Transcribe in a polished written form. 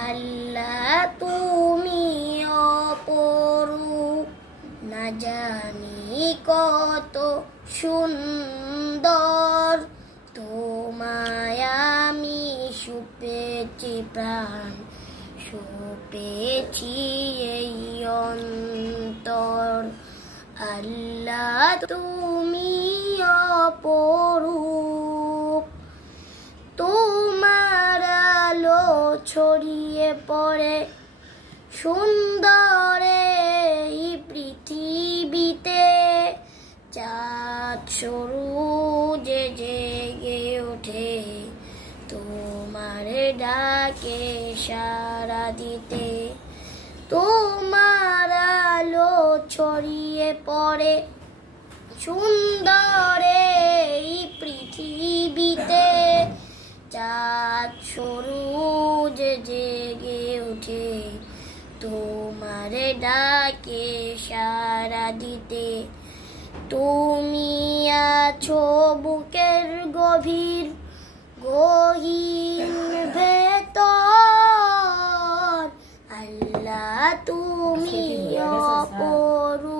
আল্লাহ তুমি অপরূপ, না জানি কত সুন্দর। তোমায় আমি সুপেছি প্রাণ, সুপেছি এই অন্তর। আল্লাহ তুমি অপরূপ, তোমার আলো ছড়িয়ে পড়ে সুন্দরে এই পৃথিবীতে। চাঁদ সূরজে জেগে ওঠে তোমার ডাকে সাড়া দিতে। তোমার আলো ছড়িয়ে পড়ে সুন্দরে এই পৃথিবীতে। চাঁদ সূরজ জেগে ওঠে তোমার ডাকে সাড়া দিতে। তুমি আছো বুকের গভীর গহীন ভেতর। আল্লাহ তুমি অপরূপ,